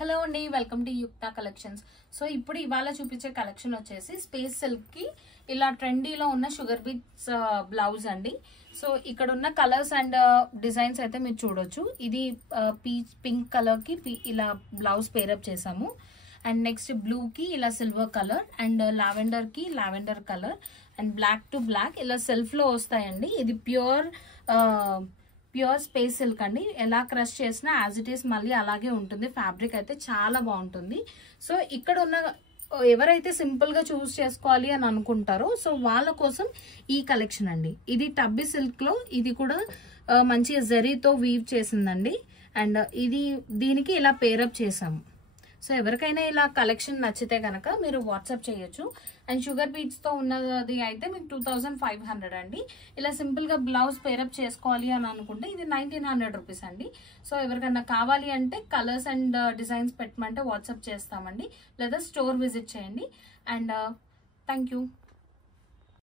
Hello అండి, welcome to Yukta collections. So ఇప్పుడు ఇవాళ చూపించే కలెక్షన్ వచ్చేసి స్పేస్ సిల్క్ కి ఇలా ట్రెండీలో ఉన్న షుగర్ బీట్స్ బ్లౌజ్ అండి. సో ఇక్కడ ఉన్న కలర్స్ అండ్ డిజైన్స్ అయితే మీరు చూడొచ్చు. ఇది పీచ్ పింక్ కలర్ కి ఇలా బ్లౌజ్ పేరప్ చేసాము. అండ్ నెక్స్ట్ బ్లూ కి ఇలా సిల్వర్ కలర్ అండ్ లావెండర్ కి lavender colour and black to black ఇలా సెల్ఫ్ లో వస్తాయండి. ఇది ప్యూర్ స్పేస్ సిల్క్ అండి. ఎలా క్రష్ చేసినా యాజ్ ఇట్ ఈస్ మళ్ళీ అలాగే ఉంటుంది. ఫ్యాబ్రిక్ అయితే చాలా బాగుంటుంది. సో ఇక్కడ ఉన్న ఎవరైతే సింపుల్ గా చూస్ చేసుకోవాలి అని అనుకుంటారో సో వాళ్ళ కోసం ఈ కలెక్షన్ అండి. ఇది టబ్బీ సిల్క్ లో ఇది కూడా మంచిగా జరీతో వీవ్ చేసిందండి. అండ్ దీనికి ఇలా పేరప్ చేసాము. సో ఎవరికైనా ఇలా కలెక్షన్ నచ్చితే కనుక మీరు వాట్సాప్ చేయొచ్చు. అండ్ షుగర్ బీట్స్ తో ఉన్నది అయితే మీకు 2500 అండి. ఇలా సింపుల్ గా బ్లౌజ్ పేరప్ చేసుకోవాలి అని అనుకుంటే ఇది 1900 రూపీస్ అండి. సో ఎవరికైనా కావాలి అంటే కలర్స్ అండ్ డిజైన్స్ పెట్టమంటే వాట్సాప్ చేస్తామండి, లేదా స్టోర్ విజిట్ చేయండి. And thank you.